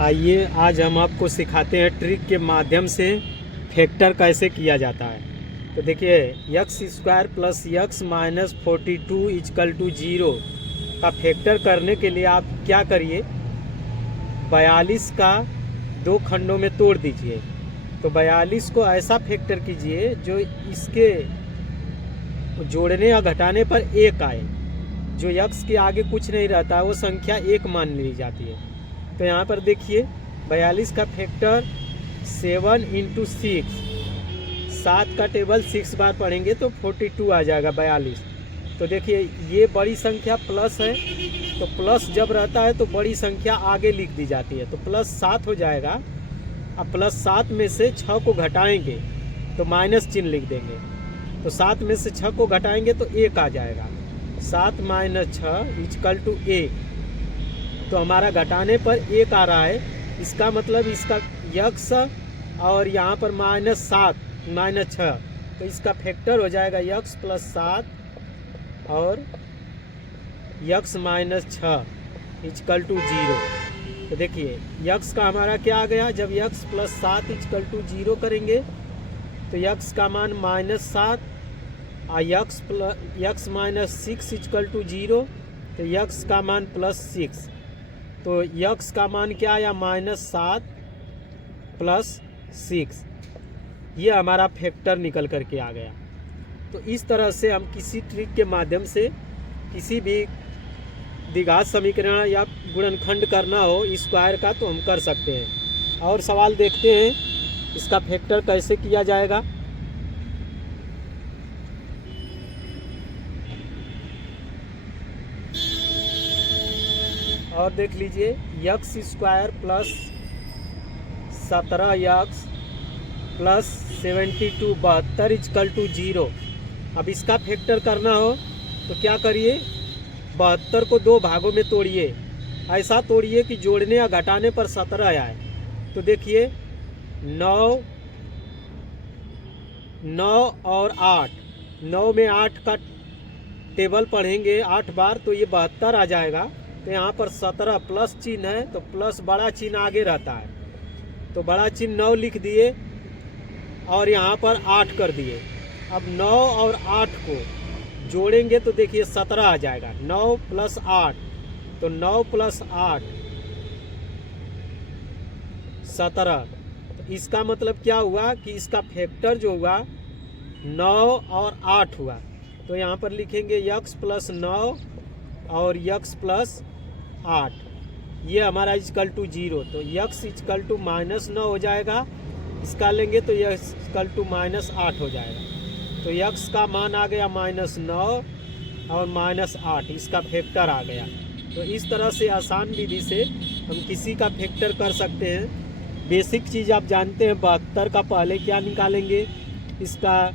आइए आज हम आपको सिखाते हैं ट्रिक के माध्यम से फैक्टर कैसे किया जाता है। तो देखिए x square plus x minus 42 equal to 0 का फैक्टर करने के लिए आप क्या करिए, 42 का दो खंडों में तोड़ दीजिए। तो 42 को ऐसा फैक्टर कीजिए जो इसके जोड़ने या घटाने पर एक आए। जो यक्स के आगे कुछ नहीं रहता वो संख्या एक मान ली जाती है। तो यहाँ पर देखिए 42 का फैक्टर 7 इंटू 6, 7 का टेबल 6 बार पढ़ेंगे तो 42 आ जाएगा 42। तो देखिए ये बड़ी संख्या प्लस है, तो प्लस जब रहता है तो बड़ी संख्या आगे लिख दी जाती है। तो प्लस 7 हो जाएगा। अब प्लस 7 में से 6 को घटाएंगे तो माइनस चिन्ह लिख देंगे। तो 7 में से 6 को घटाएंगे तो 1 आ जाएगा। 7 माइनस 6 इजकल टू 1। तो हमारा घटाने पर 1 आ रहा है। इसका मतलब इसका यक्स और यहाँ पर माइनस 7 माइनस 6, तो इसका फैक्टर हो जाएगा यक्स प्लस 7 और यक्स माइनस 6 इजकल टू 0। तो देखिए यक्स का हमारा क्या आ गया, जब यक्स प्लस 7 इजकल टू 0 करेंगे तो यक्स का मान माइनस 7 और यक्स माइनस 6 इजकल टू 0, तो यक्स का मान प्लस 6। तो यक्स का मान क्या आया, माइनस 7 प्लस 6। ये हमारा फैक्टर निकल करके आ गया। तो इस तरह से हम किसी ट्रिक के माध्यम से किसी भी द्विघात समीकरण या गुणनखंड करना हो स्क्वायर का तो हम कर सकते हैं। और सवाल देखते हैं इसका फैक्टर कैसे किया जाएगा। और देख लीजिए x square plus 17 x plus 72 72 equal to 0। अब इसका फैक्टर करना हो तो क्या करिए, 72 को दो भागों में तोड़िए। ऐसा तोड़िए कि जोड़ने या घटाने पर 17 आए। तो देखिए 9 और 8, 9 में 8 का टेबल पढ़ेंगे 8 बार तो ये 72 आ जाएगा। तो यहाँ पर 17 प्लस चिन्ह है तो प्लस बड़ा चिन्ह आगे रहता है, तो बड़ा चिन्ह 9 लिख दिए और यहाँ पर 8 कर दिए। अब 9 और 8 को जोड़ेंगे तो देखिए 17 आ जाएगा। 9 प्लस 8, तो 9 प्लस 8 17। तो इसका मतलब क्या हुआ कि इसका फैक्टर जो हुआ 9 और 8 हुआ। तो यहाँ पर लिखेंगे यक्स प्लस 9 और यक्स प्लस 8। ये हमारा इजकल टू 0। तो यक्स इजकल टू माइनस 9 हो जाएगा। इसका लेंगे तो यक्स इजकल टू माइनस 8 हो जाएगा। तो यक्स का मान आ गया माइनस 9 और माइनस 8, इसका फैक्टर आ गया। तो इस तरह से आसान विधि से हम किसी का फैक्टर कर सकते हैं। बेसिक चीज़ आप जानते हैं, 72 का पहले क्या निकालेंगे, इसका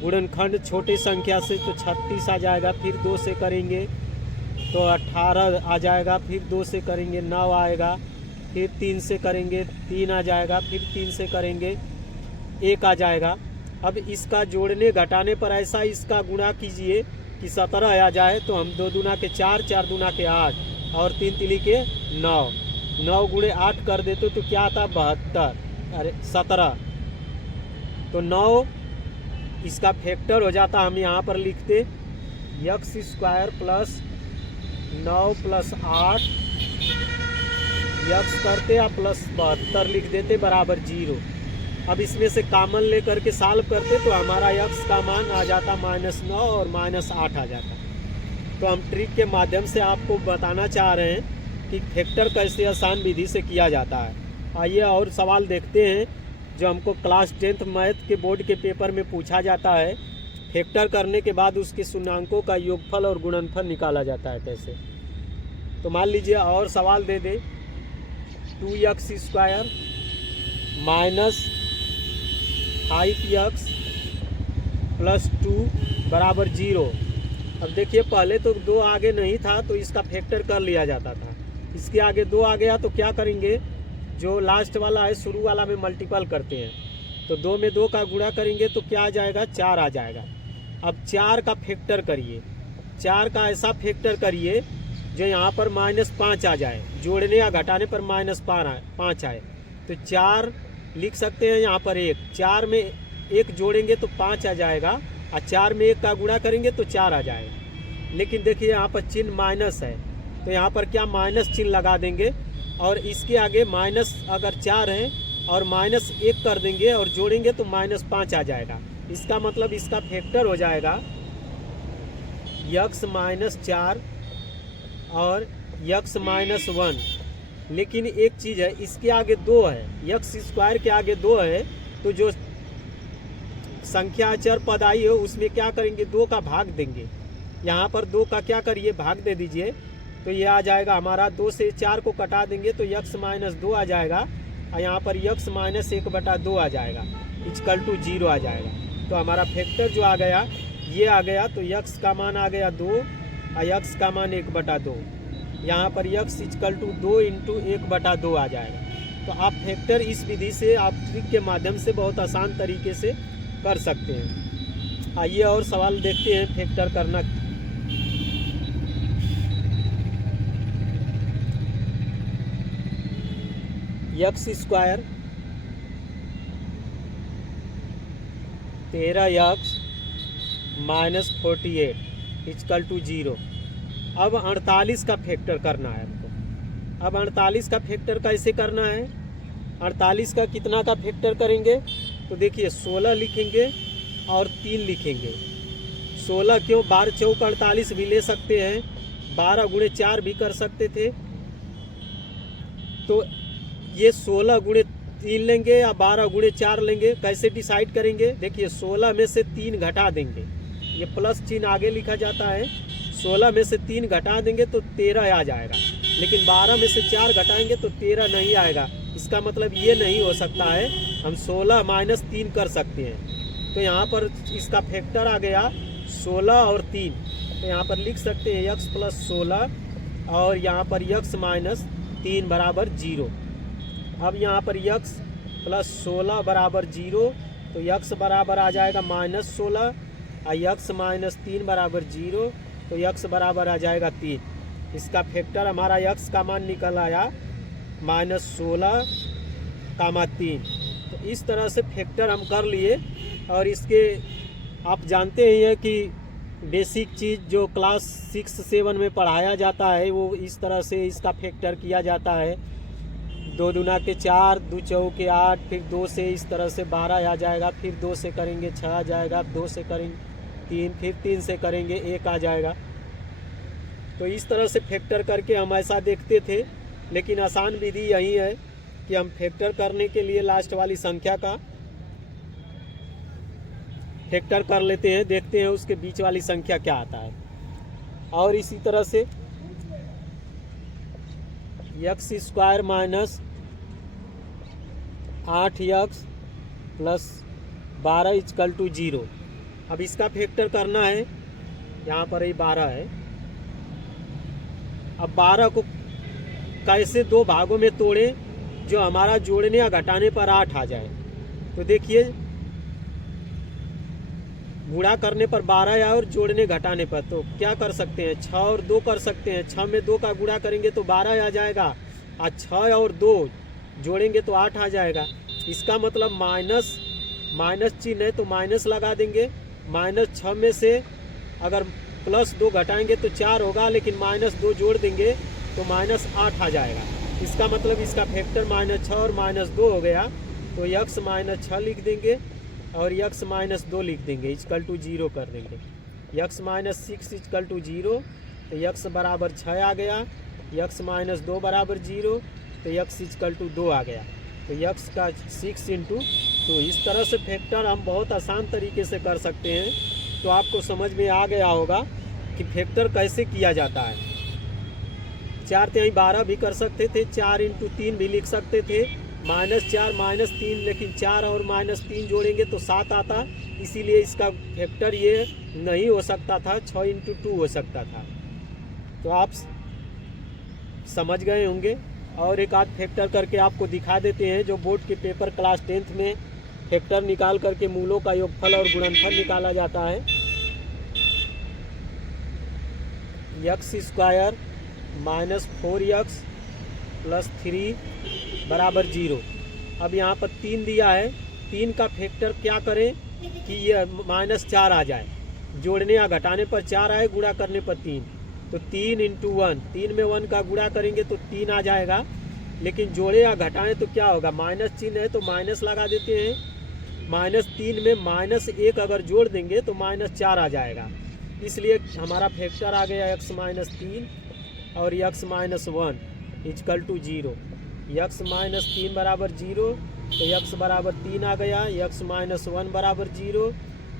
गुणनखंड छोटे संख्या से तो 36 आ जाएगा, फिर 2 से करेंगे तो 18 आ जाएगा, फिर 2 से करेंगे 9 आएगा, फिर 3 से करेंगे 3 आ जाएगा, फिर 3 से करेंगे 1 आ जाएगा। अब इसका जोड़ने घटाने पर ऐसा इसका गुणा कीजिए कि 17 आ जाए। तो हम 2 दूना के 4, 4 दूना के 8 और 3 तिली के 9, 9 गुणे 8 कर देते तो क्या आता, 72, अरे 17। तो 9 इसका फैक्टर हो जाता। हम यहाँ पर लिखते x square plus 9 plus 8 x करते या प्लस 72 लिख देते बराबर 0। अब इसमें से कामन लेकर के सॉल्व करते तो हमारा यक्स का मान आ जाता माइनस 9 और माइनस 8 आ जाता। तो हम ट्रिक के माध्यम से आपको बताना चाह रहे हैं कि फैक्टर कैसे आसान विधि से किया जाता है। आइए और सवाल देखते हैं जो हमको क्लास 10th मैथ के बोर्ड के पेपर में पूछा जाता है। फैक्टर करने के बाद उसके शून्यांकों का योगफल और गुणनफल निकाला जाता है कैसे। तो मान लीजिए और सवाल दे दे 2x square minus 5x plus 2 बराबर 0। अब देखिए पहले तो 2 आगे नहीं था तो इसका फैक्टर कर लिया जाता था। इसके आगे 2 आ गया तो क्या करेंगे, जो लास्ट वाला है शुरू वाला में मल्टीपल करते हैं। तो 2 में 2 का गुणा करेंगे तो क्या आ जाएगा, 4 आ जाएगा। अब 4 का फैक्टर करिए, 4 का ऐसा फैक्टर करिए जो यहाँ पर -5 आ जाए, जोड़ने या घटाने पर -5 आए तो 4 लिख सकते हैं। यहाँ पर 1, 4 में 1 जोड़ेंगे तो 5 आ जाएगा, और 4 में 1 का गुणा करेंगे तो 4 आ जाएगा। लेकिन देखिए यहाँ पर चिन्ह माइनस है, तो यहाँ पर क्या माइनस चिन्ह लगा देंगे, और इसके आगे माइनस अगर 4 है और -1 कर देंगे और जोड़ेंगे तो -5 आ जाएगा। इसका मतलब इसका फैक्टर हो जाएगा x-4 और x-1। लेकिन एक चीज़ है, इसके आगे 2 है, x² के आगे 2 है, तो जो संख्या अचर पद आई है उसमें क्या करेंगे, 2 का भाग देंगे। यहाँ पर 2 का क्या करिए, भाग दे दीजिए, तो ये आ जाएगा हमारा 2 से 4 को कटा देंगे तो x-2 आ जाएगा, और यहाँ पर x-1/2 आ जाएगा, = 0 आ जाएगा। तो हमारा फैक्टर जो आ गया ये आ गया, तो x का मान आ गया 2 और x का मान 1/2। यहाँ पर x = 2 × 1/2 आ जाएगा। तो आप फैक्टर इस विधि से आप ट्रिक के माध्यम से बहुत आसान तरीके से कर सकते हैं। आइए और सवाल देखते हैं फैक्टर करना। x² 13x - 48 = 0। अब 48 का फैक्टर करना है हमको। अब 48 का फैक्टर कैसे करना है, 48 का कितना का फैक्टर करेंगे, तो देखिए 16 लिखेंगे और 3 लिखेंगे। 16 क्यों, 12 चौक 48 भी ले सकते हैं, 12 × 4 भी कर सकते थे। तो ये 16 × 3 लेंगे या 12 × 4 लेंगे, कैसे डिसाइड करेंगे, देखिए 16 में से 3 घटा देंगे, ये प्लस चिन्ह आगे लिखा जाता है। 16 में से 3 घटा देंगे तो 13 आ जाएगा, लेकिन 12 में से 4 घटाएंगे तो 13 नहीं आएगा। इसका मतलब ये नहीं हो सकता है, हम 16 - 3 कर सकते हैं। तो यहाँ पर इसका फैक्टर आ गया 16 और 3, तो यहाँ पर लिख सकते हैं x + 16 और यहाँ पर x - 3 = 0। अब यहाँ पर x + 16 = 0, तो x बराबर आ जाएगा -16 और x - 3 = 0, तो x बराबर आ जाएगा 3। इसका फैक्टर हमारा x का मान निकल आया -16, 3। तो इस तरह से फैक्टर हम कर लिए। और इसके आप जानते ही हैं कि बेसिक चीज़ जो क्लास 6-7 में पढ़ाया जाता है वो इस तरह से इसका फैक्टर किया जाता है। 2 दूना के 4, 2 चौके 8, फिर 2 से इस तरह से 12 आ जाएगा, फिर 2 से करेंगे 6 आ जाएगा, 2 से करेंगे 3, फिर 3 से करेंगे 1 आ जाएगा। तो इस तरह से फैक्टर करके हम ऐसा देखते थे, लेकिन आसान विधि यही है कि हम फैक्टर करने के लिए लास्ट वाली संख्या का फैक्टर कर लेते हैं, देखते हैं उसके बीच वाली संख्या क्या आता है। और इसी तरह से x² - 8x + 12 = 0। अब इसका फैक्टर करना है, यहाँ पर ही 12 है। अब 12 को कैसे 2 भागों में तोड़ें जो हमारा जोड़ने या घटाने पर 8 आ जाए। तो देखिए गुणा करने पर 12 आए और जोड़ने घटाने पर, तो क्या कर सकते हैं, 6 और 2 कर सकते हैं। 6 में 2 का गुणा करेंगे तो 12 आ जाएगा, और 6 और 2 जोड़ेंगे तो 8 आ जाएगा। इसका मतलब माइनस चिन्ह है तो माइनस लगा देंगे। -6 में से अगर +2 घटाएंगे तो 4 होगा, लेकिन -2 जोड़ देंगे तो -8 आ जाएगा। इसका मतलब इसका फैक्टर -6 और -2 हो गया, तो x - 6 लिख देंगे और x - 2 लिख देंगे, = 0 कर देंगे। x - 6 = 0, तो x बराबर 6 आ गया, x - 2 = 0, तो x = 2 आ गया। तो x का 6 × 2। इस तरह से फैक्टर हम बहुत आसान तरीके से कर सकते हैं। तो आपको समझ में आ गया होगा कि फैक्टर कैसे किया जाता है। 4 × 12 भी कर सकते थे, 4 × 3 भी लिख सकते थे, -4 - 3, लेकिन 4 और -3 जोड़ेंगे तो 7 आता, इसीलिए इसका फैक्टर ये नहीं हो सकता था, 6 × 2 हो सकता था। तो आप समझ गए होंगे। और एक आध फैक्टर करके आपको दिखा देते हैं, जो बोर्ड के पेपर क्लास 10th में फैक्टर निकाल करके मूलों का योगफल और गुणनफल निकाला जाता है। x² -4x + 3 बराबर 0। अब यहाँ पर 3 दिया है, 3 का फैक्टर क्या करें कि ये -4 आ जाए। जोड़ने या घटाने पर 4 आए, गुणा करने पर 3, तो 3 × 1, 3 में 1 का गुणा करेंगे तो 3 आ जाएगा। लेकिन जोड़े या घटाएं तो क्या होगा, माइनस चिन्ह है तो माइनस लगा देते हैं। -3 में -1 अगर जोड़ देंगे तो -4 आ जाएगा। इसलिए हमारा फैक्टर आ गया x - 3 और x - 1 = 0। x - 3 बराबर 0, तो x बराबर 3 आ गया। x - 1 बराबर 0,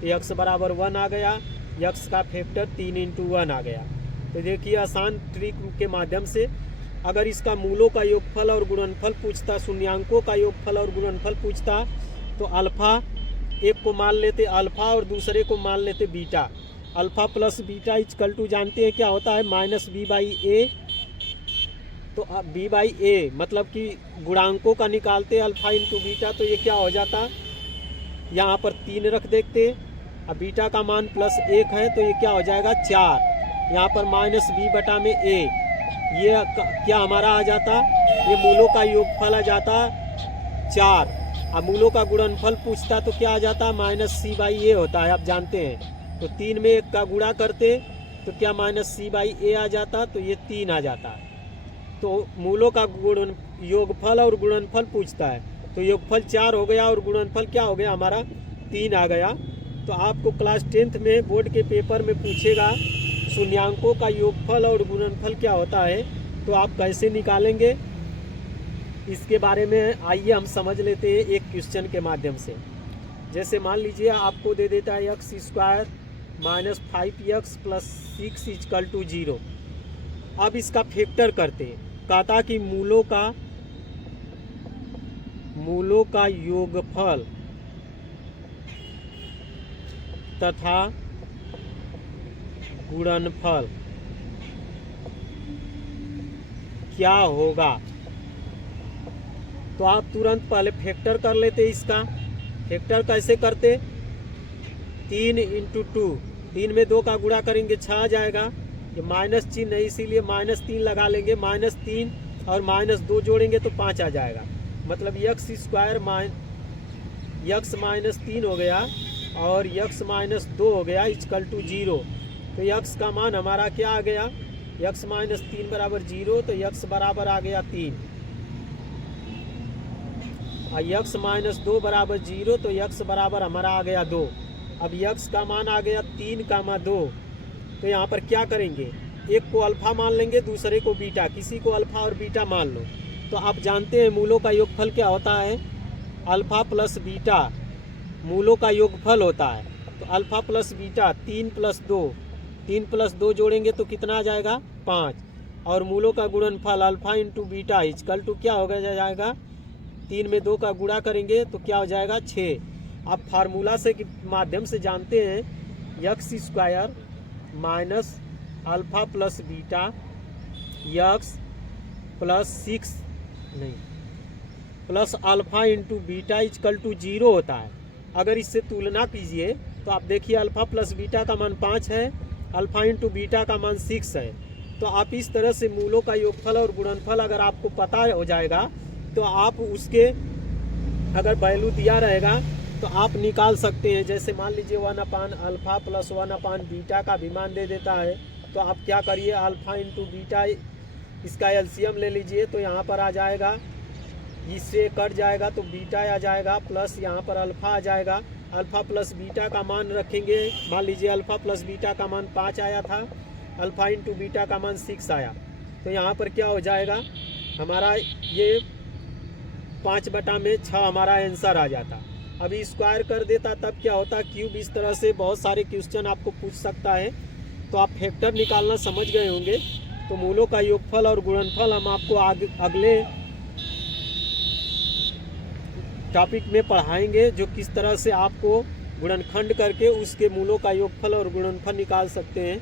तो x बराबर 1 आ गया। x का फैक्टर 3 × 1 आ गया। तो देखिए आसान ट्रिक के माध्यम से अगर इसका मूलों का योगफल और गुणनफल पूछता, शून्यांकों का योगफल और गुणनफल पूछता, तो अल्फ़ा एक को मान लेते अल्फ़ा और दूसरे को मान लेते बीटा। अल्फ़ा प्लस बीटा = जानते हैं क्या होता है, -b/a। तो b/a मतलब कि गुणांकों का निकालते अल्फ़ा × बीटा, तो ये क्या हो जाता, यहाँ पर 3 रख देते। अब बीटा का मान +1 है तो ये क्या हो जाएगा 4। यहाँ पर -b/a, ये क्या हमारा आ जाता, ये मूलों का योगफल आ जाता 4। अब मूलों का गुणनफल पूछता तो क्या आ जाता, -c/a होता है, आप जानते हैं। तो 3 में 1 का गुणा करते तो क्या -c/a आ जाता, तो ये 3 आ जाता। तो मूलों का योगफल और गुणनफल पूछता है, तो योगफल 4 हो गया और गुणनफल क्या हो गया हमारा 3 आ गया। तो आपको क्लास 10th में बोर्ड के पेपर में पूछेगा शून्यांकों का योगफल और गुणनफल क्या होता है, तो आप कैसे निकालेंगे इसके बारे में आइए हम समझ लेते हैं एक क्वेश्चन के माध्यम से। जैसे मान लीजिए आपको दे देता है x² - 5x + 6 = 0। अब इसका फैक्टर करते हैं। कहता कि मूलों का योगफल तथा गुणनफल क्या होगा। तो आप तुरंत पहले फैक्टर कर लेते। इसका फैक्टर कैसे करते, 3 × 2, 3 में 2 का गुणा करेंगे 6 आ जाएगा। ये माइनस चिन्ह है इसीलिए -3 लगा लेंगे। -3 और -2 जोड़ेंगे तो 5 आ जाएगा। मतलब x² x - 3 हो गया और x - 2 हो गया = 0। तो x का मान हमारा क्या आ गया, x - 3 बराबर 0, तो x बराबर आ गया 3। और x - 2 बराबर 0, तो x बराबर हमारा आ गया 2। अब x का मान आ गया 3,2। तो यहाँ पर क्या करेंगे, एक को अल्फ़ा मान लेंगे, दूसरे को बीटा, किसी को अल्फ़ा और बीटा मान लो। तो आप जानते हैं मूलों का योगफल क्या होता है, अल्फ़ा प्लस बीटा मूलों का योगफल होता है। तो अल्फ़ा प्लस बीटा 3 + 2, 3 + 2 जोड़ेंगे तो कितना आ जाएगा 5। और मूलों का गुणनफल अल्फ़ा × बीटा = क्या हो जाएगा, 3 में 2 का गुणा करेंगे तो क्या हो जाएगा 6। आप फार्मूला से के माध्यम से जानते हैं x² - alpha plus beta x plus alpha × beta = 0 होता है। अगर इससे तुलना कीजिए तो आप देखिए अल्फ़ा प्लस बीटा का मान 5 है, अल्फ़ा × बीटा का मान 6 है। तो आप इस तरह से मूलों का योगफल और गुणनफल अगर आपको पता हो जाएगा तो आप उसके अगर वैल्यू दिया रहेगा तो आप निकाल सकते हैं। जैसे मान लीजिए 1/अल्फ़ा + 1/बीटा का भी मान दे देता है, तो आप क्या करिए अल्फ़ा × बीटा इसका एलसीएम ले लीजिए, तो यहाँ पर आ जाएगा, इससे कट जाएगा तो बीटा आ जाएगा, प्लस यहाँ पर अल्फ़ा आ जाएगा। अल्फ़ा प्लस बीटा का मान रखेंगे, मान लीजिए अल्फ़ा प्लस बीटा का मान 5 आया था, अल्फ़ा × बीटा का मान 6 आया। तो यहाँ पर क्या हो जाएगा हमारा, ये 5/6 हमारा आंसर आ जाता। अभी स्क्वायर कर देता तब क्या होता, क्यूब। इस तरह से बहुत सारे क्वेश्चन आपको पूछ सकता है। तो आप फैक्टर निकालना समझ गए होंगे। तो मूलों का योगफल और गुणनफल हम आपको अगले टॉपिक में पढ़ाएंगे, जो किस तरह से आपको गुणनखंड करके उसके मूलों का योगफल और गुणनफल निकाल सकते हैं।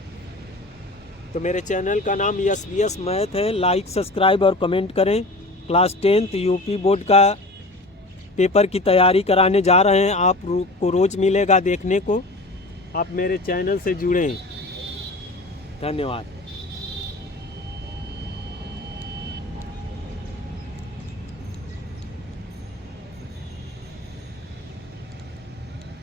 तो मेरे चैनल का नाम SBS मैथ है। लाइक, सब्सक्राइब और कमेंट करें। क्लास 10th यूपी बोर्ड का पेपर की तैयारी कराने जा रहे हैं, आपको रोज़ मिलेगा देखने को। आप मेरे चैनल से जुड़ें। धन्यवाद।